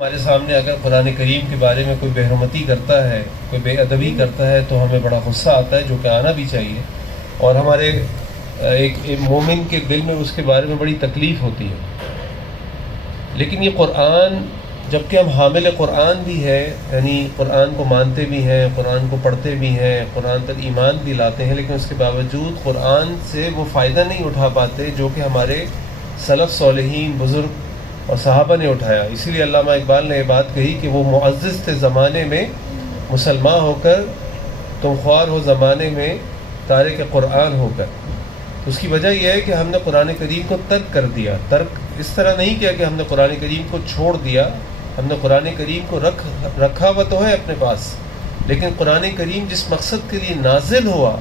ہمارے سامنے اگر قرآن کریم کے بارے میں کوئی بےحرمتی کرتا ہے، کوئی بے ادبی کرتا ہے تو ہمیں بڑا غصہ آتا ہے، جو کہ آنا بھی چاہیے، اور ہمارے ایک مومن کے دل میں اس کے بارے میں بڑی تکلیف ہوتی ہے۔ لیکن یہ قرآن، جبکہ ہم حامل قرآن بھی ہے، یعنی قرآن کو مانتے بھی ہیں، قرآن کو پڑھتے بھی ہیں، قرآن پر ایمان بھی لاتے ہیں، لیکن اس کے باوجود قرآن سے وہ فائدہ نہیں اٹھا پاتے جو کہ ہمارے سلف صالحین، بزرگ اور صحابہ نے اٹھایا۔ اسی لیے علامہ اقبال نے یہ بات کہی کہ وہ معزز تھے زمانے میں مسلمان ہو کر، تم خوار ہو زمانے میں تارک قرآن ہو کر۔ اس کی وجہ یہ ہے کہ ہم نے قرآن کریم کو ترک کر دیا۔ ترک اس طرح نہیں کیا کہ ہم نے قرآن کریم کو چھوڑ دیا، ہم نے قرآن کریم کو رکھا ہوا تو ہے اپنے پاس، لیکن قرآن کریم جس مقصد کے لیے نازل ہوا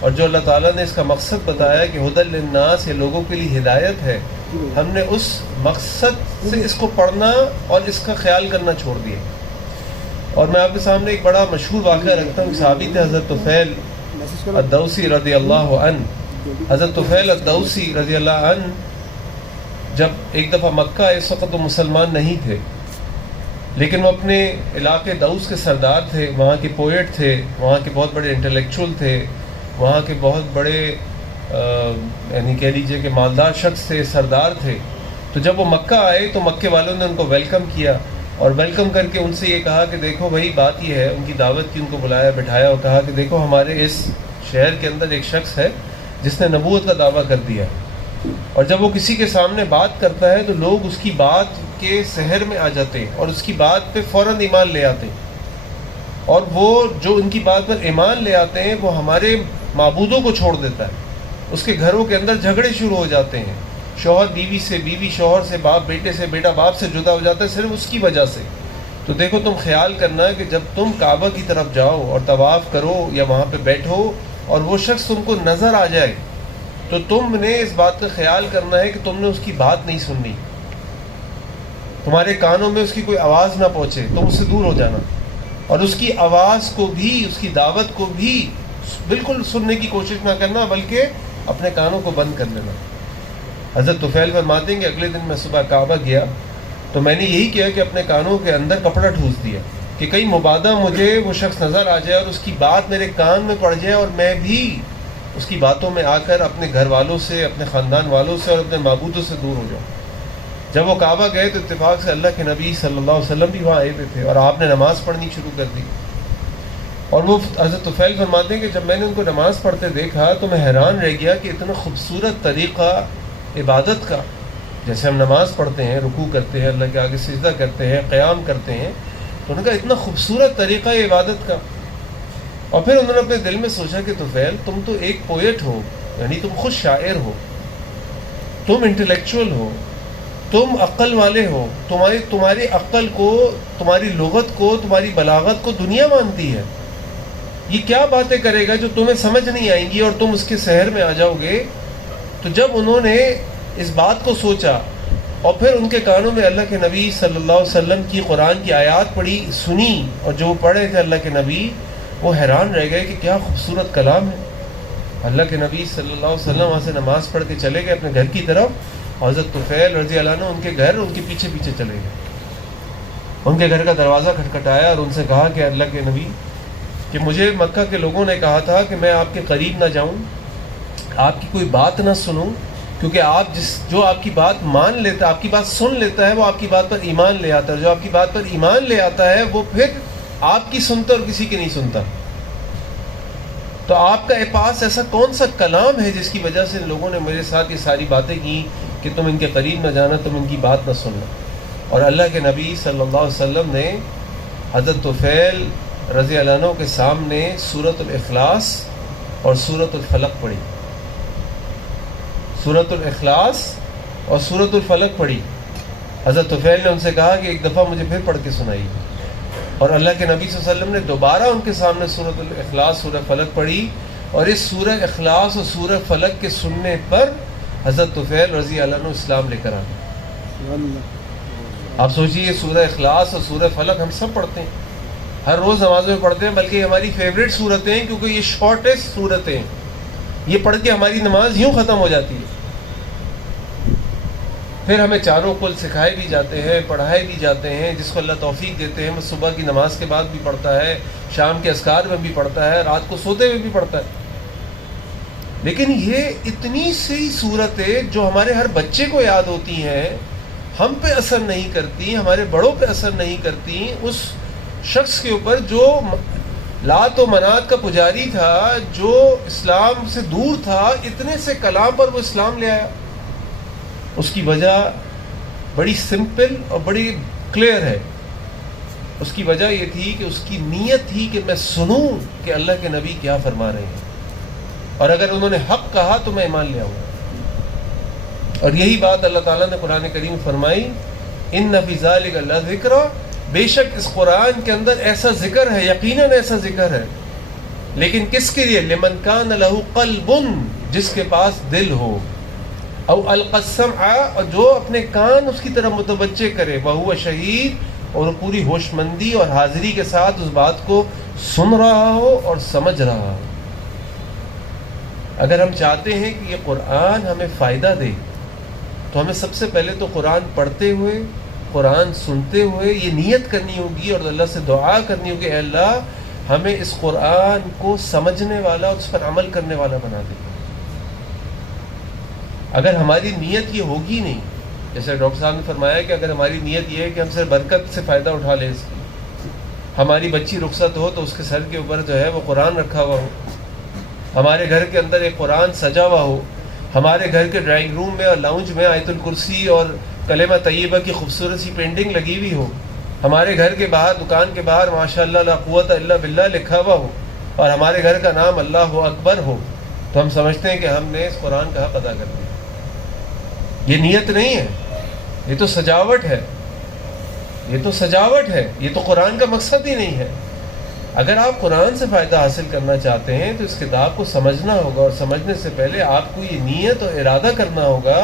اور جو اللہ تعالیٰ نے اس کا مقصد بتایا کہ ہدی للناس، یہ لوگوں کے لیے ہدایت ہے، ہم نے اس مقصد سے اس کو پڑھنا اور اس کا خیال کرنا چھوڑ دیا۔ اور میں آپ کے سامنے ایک بڑا مشہور واقعہ رکھتا ہوں۔ صحابی تھے حضرت طفیل الدوسی رضی اللہ عنہ۔ حضرت طفیل الدوسی رضی اللہ عنہ جب ایک دفعہ مکہ آئے، اس وقت وہ مسلمان نہیں تھے، لیکن وہ اپنے علاقے دوس کے سردار تھے، وہاں کے پوئٹ تھے، وہاں کے بہت بڑے انٹلیکچول تھے، وہاں کے بہت بڑے یعنی کہہ لیجئے کہ مالدار شخص تھے، سردار تھے۔ تو جب وہ مکہ آئے تو مکے والوں نے ان کو ویلکم کیا، اور ویلکم کر کے ان سے یہ کہا کہ دیکھو بھائی، بات یہ ہے، ان کی دعوت کی، ان کو بلایا بٹھایا اور کہا کہ دیکھو ہمارے اس شہر کے اندر ایک شخص ہے جس نے نبوت کا دعویٰ کر دیا، اور جب وہ کسی کے سامنے بات کرتا ہے تو لوگ اس کی بات کے سحر میں آ جاتے ہیں اور اس کی بات پہ فوراً ایمان لے آتے ہیں، اور وہ جو ان کی بات پر ایمان لے آتے ہیں وہ ہمارے معبودوں کو چھوڑ دیتا ہے۔ اس کے گھروں کے اندر جھگڑے شروع ہو جاتے ہیں، شوہر بیوی سے، بیوی شوہر سے، باپ بیٹے سے، بیٹا باپ سے جدا ہو جاتا ہے صرف اس کی وجہ سے۔ تو دیکھو، تم خیال کرنا کہ جب تم کعبہ کی طرف جاؤ اور طواف کرو یا وہاں پہ بیٹھو اور وہ شخص تم کو نظر آ جائے تو تم نے اس بات کا خیال کرنا ہے کہ تم نے اس کی بات نہیں سننی، تمہارے کانوں میں اس کی کوئی آواز نہ پہنچے، تم اس سے دور ہو جانا، اور اس کی آواز کو بھی، اس کی دعوت کو بھی بالکل سننے کی کوشش نہ کرنا، بلکہ اپنے کانوں کو بند کر لینا۔ حضرت طفیل فرماتے ہیں کہ اگلے دن میں صبح کعبہ گیا تو میں نے یہی کیا کہ اپنے کانوں کے اندر کپڑا ٹھوس دیا کہ کہیں مبادا مجھے وہ شخص نظر آ جائے اور اس کی بات میرے کان میں پڑ جائے اور میں بھی اس کی باتوں میں آ کر اپنے گھر والوں سے، اپنے خاندان والوں سے اور اپنے معبودوں سے دور ہو جاؤں۔ جب وہ کعبہ گئے تو اتفاق سے اللہ کے نبی صلی اللہ علیہ وسلم بھی وہاں آئے ہوئے تھے اور آپ نے نماز پڑھنی شروع کر دی، اور وہ حضرت طفیل فرماتے ہیں کہ جب میں نے ان کو نماز پڑھتے دیکھا تو میں حیران رہ گیا کہ اتنا خوبصورت طریقہ عبادت کا، جیسے ہم نماز پڑھتے ہیں، رکوع کرتے ہیں، اللہ کے آگے سجدہ کرتے ہیں، قیام کرتے ہیں، تو انہوں نے کہا اتنا خوبصورت طریقہ ہے عبادت کا۔ اور پھر انہوں نے اپنے دل میں سوچا کہ طفیل، تم تو ایک پوئٹ ہو، یعنی تم خود شاعر ہو، تم انٹلیکچول ہو، تم عقل والے ہو، تمہاری عقل کو، تمہاری لغت کو، تمہاری بلاغت کو دنیا مانتی ہے، یہ کیا باتیں کرے گا جو تمہیں سمجھ نہیں آئیں گی اور تم اس کے سحر میں آ جاؤ گے۔ تو جب انہوں نے اس بات کو سوچا اور پھر ان کے کانوں میں اللہ کے نبی صلی اللہ علیہ وسلم کی قرآن کی آیات پڑھی، سنی، اور جو پڑھے تھے اللہ کے نبی، وہ حیران رہ گئے کہ کیا خوبصورت کلام ہے۔ اللہ کے نبی صلی اللہ علیہ وسلم وہاں سے نماز پڑھ کے چلے گئے اپنے گھر کی طرف، حضرت طفیل رضی اللہ عنہ ان کے گھر، ان کے پیچھے پیچھے چلے گئے، ان کے گھر کا دروازہ کھٹکھٹایا اور ان سے کہا کہ اللہ کے نبی، کہ مجھے مکہ کے لوگوں نے کہا تھا کہ میں آپ کے قریب نہ جاؤں، آپ کی کوئی بات نہ سنوں، کیونکہ آپ جو آپ کی بات مان لیتا ہے، آپ کی بات سن لیتا ہے، وہ آپ کی بات پر ایمان لے آتا ہے، جو آپ کی بات پر ایمان لے آتا ہے وہ پھر آپ کی سنتا اور کسی کی نہیں سنتا۔ تو آپ کا پاس ایسا کون سا کلام ہے جس کی وجہ سے لوگوں نے میرے ساتھ یہ ساری باتیں کی کہ تم ان کے قریب نہ جانا، تم ان کی بات نہ سننا؟ اور اللہ کے نبی صلی اللہ علیہ وسلم نے حضرت طفیل رضی اللہ عنہ کے سامنے سورۃ الاخلاص اور سورۃ الفلق پڑھی، سورۃ الاخلاص اور سورۃ الفلق پڑھی۔ حضرت طفیل نے ان سے کہا کہ ایک دفعہ مجھے پھر پڑھ کے سنائیے، اور اللہ کے نبی صلی اللہ علیہ وسلم نے دوبارہ ان کے سامنے سورۃ الاخلاص، سورۃ فلق پڑھی، اور اس سورہ اخلاص اور سورہ فلق کے سننے پر حضرت طفیل رضی اللہ عنہ اسلام لے کر آ گئے۔ آپ سوچیے، یہ سورہ اخلاص اور سورہ فلق ہم سب پڑھتے ہیں، ہر روز نمازوں میں پڑھتے ہیں، بلکہ یہ ہماری فیوریٹ صورتیں ہیں کیونکہ یہ شارٹیسٹ صورتیں ہیں، یہ پڑھ کے ہماری نماز یوں ختم ہو جاتی ہے۔ پھر ہمیں چاروں کل سکھائے بھی جاتے ہیں، پڑھائے بھی جاتے ہیں، جس کو اللہ توفیق دیتے ہیں وہ صبح کی نماز کے بعد بھی پڑھتا ہے، شام کے اذکار میں بھی پڑھتا ہے، رات کو سوتے ہوئے بھی پڑھتا ہے۔ لیکن یہ اتنی سی صورتیں جو ہمارے ہر بچے کو یاد ہوتی ہیں، ہم پہ اثر نہیں کرتی، ہمارے بڑوں پہ اثر نہیں کرتی، اس شخص کے اوپر جو لات و منات کا پجاری تھا، جو اسلام سے دور تھا، اتنے سے کلام پر وہ اسلام لے آیا۔ اس کی وجہ بڑی سمپل اور بڑی کلیئر ہے۔ اس کی وجہ یہ تھی کہ اس کی نیت تھی کہ میں سنوں کہ اللہ کے نبی کیا فرما رہے ہیں، اور اگر انہوں نے حق کہا تو میں ایمان لے آؤں گا۔ اور یہی بات اللہ تعالیٰ نے قرآن کریم میں فرمائی، ان فی ذلک لذکر، بے شک اس قرآن کے اندر ایسا ذکر ہے، یقیناً ایسا ذکر ہے، لیکن کس کے لیے؟ لمن کان لہ قلب، جس کے پاس دل ہو، او القى السمع، اور جو اپنے کان اس کی طرف متوجہ کرے، وہو شہید، اور پوری ہوش مندی اور حاضری کے ساتھ اس بات کو سن رہا ہو اور سمجھ رہا ہو۔ اگر ہم چاہتے ہیں کہ یہ قرآن ہمیں فائدہ دے تو ہمیں سب سے پہلے تو قرآن پڑھتے ہوئے، قرآن سنتے ہوئے یہ نیت کرنی ہوگی اور اللہ سے دعا کرنی ہوگی، اے اللہ ہمیں اس قرآن کو سمجھنے والا اور اس پر عمل کرنے والا بنا دے۔ اگر ہماری نیت یہ ہوگی نہیں، جیسے ڈاکٹر صاحب نے فرمایا کہ اگر ہماری نیت یہ ہے کہ ہم صرف برکت سے فائدہ اٹھا لیں، اس کی ہماری بچی رخصت ہو تو اس کے سر کے اوپر جو ہے وہ قرآن رکھا ہوا ہو، ہمارے گھر کے اندر ایک قرآن سجا ہوا ہو، ہمارے گھر کے ڈرائنگ روم میں اور لاؤنج میں آیت الکرسی اور کلمہ طیبہ کی خوبصورت سی پینٹنگ لگی ہوئی ہو، ہمارے گھر کے باہر، دکان کے باہر ماشاءاللہ لا قوت الا باللہ لکھا ہوا ہو، اور ہمارے گھر کا نام اللہ اکبر ہو، تو ہم سمجھتے ہیں کہ ہم نے اس قرآن کا حق ادا کر دیا۔ یہ نیت نہیں ہے، یہ تو سجاوٹ ہے، یہ تو سجاوٹ ہے، یہ تو قرآن کا مقصد ہی نہیں ہے۔ اگر آپ قرآن سے فائدہ حاصل کرنا چاہتے ہیں تو اس کتاب کو سمجھنا ہوگا، اور سمجھنے سے پہلے آپ کو یہ نیت اور ارادہ کرنا ہوگا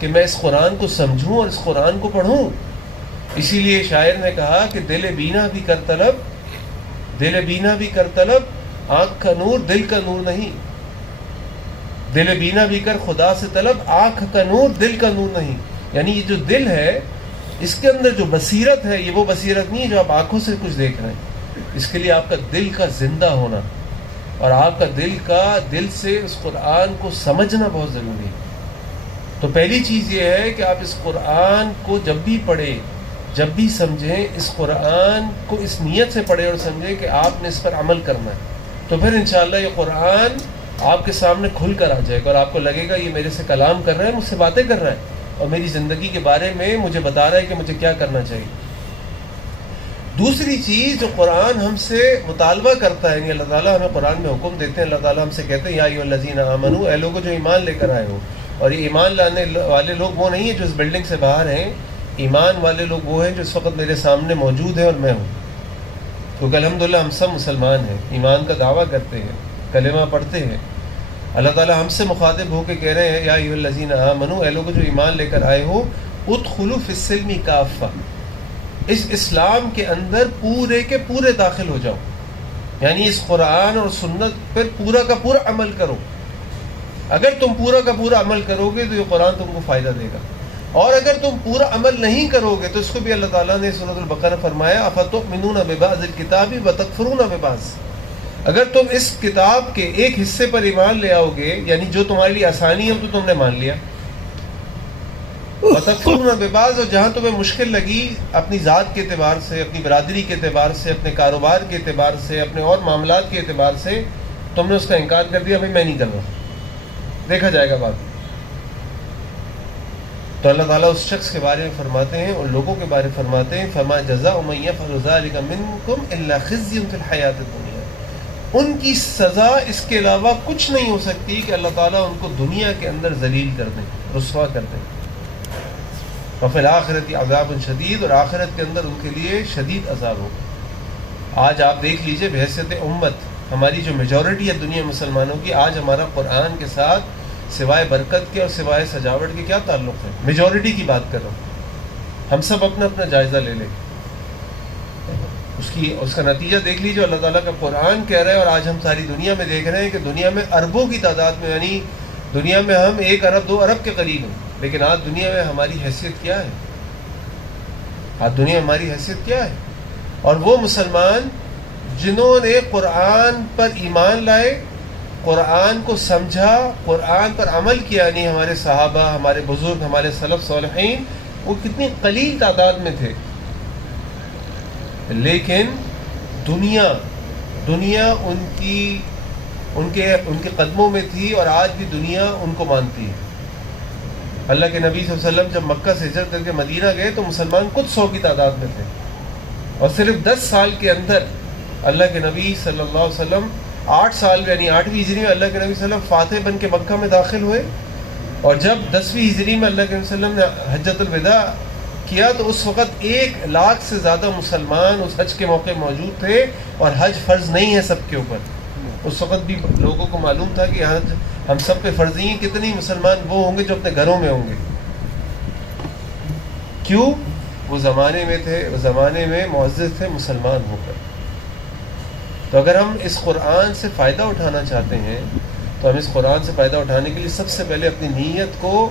کہ میں اس قرآن کو سمجھوں اور اس قرآن کو پڑھوں۔ اسی لیے شاعر نے کہا کہ دل بینا بھی کر طلب، دل بینا بھی کر طلب، آنکھ کا نور دل کا نور نہیں، دل بینا بھی کر خدا سے طلب، آنکھ کا نور دل کا نور نہیں۔ یعنی یہ جو دل ہے، اس کے اندر جو بصیرت ہے، یہ وہ بصیرت نہیں ہے جو آپ آنکھوں سے کچھ دیکھ رہے ہیں، اس کے لیے آپ کا دل کا زندہ ہونا اور آپ کا دل سے اس قرآن کو سمجھنا بہت ضروری ہے۔ تو پہلی چیز یہ ہے کہ آپ اس قرآن کو جب بھی پڑھیں، جب بھی سمجھیں، اس قرآن کو اس نیت سے پڑھیں اور سمجھیں کہ آپ نے اس پر عمل کرنا ہے، تو پھر انشاءاللہ یہ قرآن آپ کے سامنے کھل کر آ جائے گا اور آپ کو لگے گا یہ میرے سے کلام کر رہا ہے، مجھ سے باتیں کر رہا ہے اور میری زندگی کے بارے میں مجھے بتا رہا ہے کہ مجھے کیا کرنا چاہیے۔ دوسری چیز جو قرآن ہم سے مطالبہ کرتا ہے، یعنی اللہ تعالیٰ ہمیں قرآن میں حکم دیتے ہیں، اللہ تعالیٰ ہم سے کہتے ہیں یا ایھا الذین آمنوا، اے لوگوں جو ایمان لے کر آئے ہو، اور یہ ایمان لانے والے لوگ وہ نہیں ہیں جو اس بلڈنگ سے باہر ہیں، ایمان والے لوگ وہ ہیں جو اس وقت میرے سامنے موجود ہیں اور میں ہوں، کیونکہ الحمدللہ ہم سب مسلمان ہیں، ایمان کا دعویٰ کرتے ہیں، کلمہ پڑھتے ہیں۔ اللہ تعالیٰ ہم سے مخاطب ہو کے کہہ رہے ہیں یا ایھا الذین آمنوا، اے لوگوں جو ایمان لے کر آئے ہو، ادخلوا فی السلم کافہ، اس اسلام کے اندر پورے کے پورے داخل ہو جاؤ، یعنی اس قرآن اور سنت پر پورا کا پورا عمل کرو۔ اگر تم پورا کا پورا عمل کرو گے تو یہ قرآن تم کو فائدہ دے گا، اور اگر تم پورا عمل نہیں کرو گے تو اس کو بھی اللہ تعالیٰ نے سورۃ البقرہ فرمایا افتؤمنون ببعض الکتاب وتکفرون ببعض، اگر تم اس کتاب کے ایک حصے پر ایمان لے آؤ گے، یعنی جو تمہارے لیے آسانی ہے تو تم نے مان لیا، وتکفرون ببعض، اور جہاں تمہیں مشکل لگی اپنی ذات کے اعتبار سے، اپنی برادری کے اعتبار سے، اپنے کاروبار کے اعتبار سے، اپنے اور معاملات کے اعتبار سے تم نے اس کا انکار کر دیا، بھائی میں نہیں کر رہا، دیکھا جائے گا بات۔ تو اللہ تعالیٰ اس شخص کے بارے میں فرماتے ہیں، ان لوگوں کے بارے میں فرماتے ہیں فما جزاء من یفعل ذلک منکم الا خزی فی الحیاۃ الدنیا، ان کی سزا اس کے علاوہ کچھ نہیں ہو سکتی کہ اللہ تعالیٰ ان کو دنیا کے اندر ذلیل کر دیں، رسوا کر دیں، وفی الآخرۃ عذاب شدید، اور آخرت کے اندر ان کے لیے شدید عذاب ہوگا۔ آج آپ دیکھ لیجئے بحیثیت امت، ہماری جو میجورٹی ہے دنیا مسلمانوں کی، آج ہمارا قرآن کے ساتھ سوائے برکت کے اور سوائے سجاوٹ کے کیا تعلق ہے؟ میجورٹی کی بات کر رہا ہوں، ہم سب اپنا اپنا جائزہ لے لیں، اس کا نتیجہ دیکھ لیجیے۔ اللہ تعالیٰ کا قرآن کہہ رہا ہے، اور آج ہم ساری دنیا میں دیکھ رہے ہیں کہ دنیا میں اربوں کی تعداد میں، یعنی دنیا میں ہم 1 ارب 2 ارب کے قریب ہیں، لیکن آج دنیا میں ہماری حیثیت کیا ہے؟ آج دنیا میں ہماری حیثیت کیا ہے؟ اور وہ مسلمان جنہوں نے قرآن پر ایمان لائے، قرآن کو سمجھا، قرآن پر عمل کیا، نہیں ہمارے صحابہ، ہمارے بزرگ، ہمارے سلف صالحین، وہ کتنی قلیل تعداد میں تھے، لیکن دنیا ان کے قدموں میں تھی، اور آج بھی دنیا ان کو مانتی ہے۔ اللہ کے نبی صلی اللہ علیہ وسلم جب مکہ سے ہجرت کر کے مدینہ گئے تو مسلمان کچھ 100 کی تعداد میں تھے، اور صرف 10 سال کے اندر اللہ کے نبی صلی اللہ علیہ وسلم 8 سال میں، یعنی 8ویں ہجری میں اللہ کے نبی صلی اللہ علیہ وسلم فاتح بن کے مکہ میں داخل ہوئے، اور جب 10ویں ہجری میں اللہ کے نبی صلی اللہ علیہ وسلم نے حجۃ الوداع کیا تو اس وقت 1 لاکھ سے زیادہ مسلمان اس حج کے موقع موجود تھے، اور حج فرض نہیں ہے سب کے اوپر۔ اس وقت بھی لوگوں کو معلوم تھا کہ حج ہم سب پہ فرض نہیں ہے، کتنی مسلمان وہ ہوں گے جو اپنے گھروں میں ہوں گے۔ کیوں؟ وہ زمانے میں تھے، وہ زمانے میں معزز تھے مسلمان ہو کر۔ تو اگر ہم اس قرآن سے فائدہ اٹھانا چاہتے ہیں تو ہم اس قرآن سے فائدہ اٹھانے کے لیے سب سے پہلے اپنی نیت کو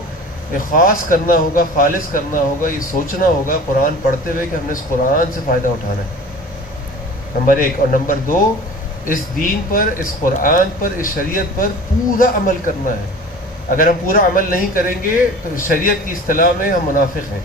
خاص کرنا ہوگا، خالص کرنا ہوگا، یہ سوچنا ہوگا قرآن پڑھتے ہوئے کہ ہم نے اس قرآن سے فائدہ اٹھانا ہے، نمبر 1۔ اور نمبر 2، اس دین پر، اس قرآن پر، اس شریعت پر پورا عمل کرنا ہے۔ اگر ہم پورا عمل نہیں کریں گے تو شریعت کی اصطلاح میں ہم منافق ہیں۔